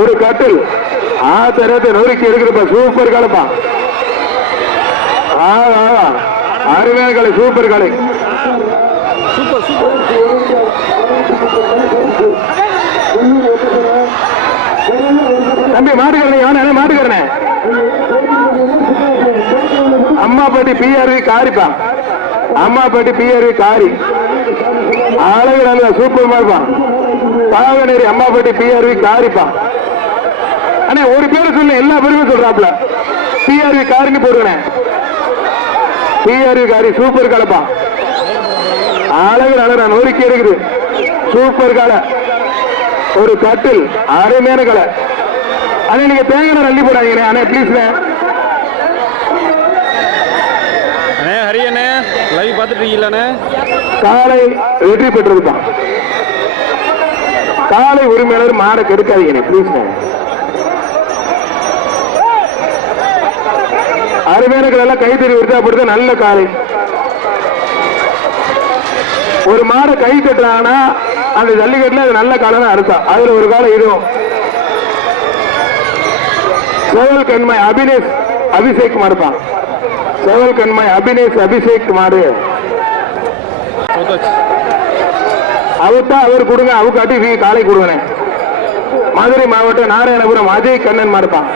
ஒரு கட்டில் ஆத்திரத்தை நொறுக்கி எடுக்கிறப்ப சூப்பர் காலப்பா. அருமையான காலை, சூப்பர் காலை. தம்பி மாட்டுக்கரணை எவன மாட்டுக்கரணை அம்மாப்பட்டி பிஆர்வி காரிப்பா. அம்மாப்பட்டி பிஆர்வி காரி அழகு நல்ல சூப்பர் மார்ப்பான். பாகநேரி அம்மாப்பட்டி பிஆர்வி காரிப்பா. அண்ணே ஒரு பேரு சொல்லு, எல்லா பேருமே சொல்றாப்ல. பிஆர்வி காரின்னு போடுறேன். பிஆர்வி காரி சூப்பர் காலப்பா. அழகு நல்ல நொறுக்கி இருக்குது சூப்பர் காலை. ஒரு கட்டில் அருமையான காலை. அண்ணே நீங்க தேங்காய் அள்ளி போடாதீங்க அண்ணே ப்ளீஸ். ஹரியண்ணே லைவ் பார்த்துட்டு இருக்கீங்களாண்ணே? காலை வெற்றி பெற்றிருப்பான். காலை உரிமையாளர் மாட கெடுக்காதீங்க ப்ளீஸ். அருமையான எல்லாம் கைத்தறி உற்சாகப்படுத்த நல்ல காலை. ஒரு மாடை கை கட்டுறாங்கன்னா அந்த ஜல்லிக்கட்டுல அது நல்ல காலம் அர்த்தம். அதுல ஒரு காலம் இதுவும் சேவல் கண்மாய் அபினேஷ் அபிஷேக் மாடுப்பான். சேவல் கண்மாய் அபினேஷ் அபிஷேக் மாடு அவர்தான் அவர் கொடுங்க. அவ காட்டி காலை கொடுங்க. மதுரை மாவட்டம் நாராயணபுரம் அஜய் கண்ணன் மாடுப்பான்.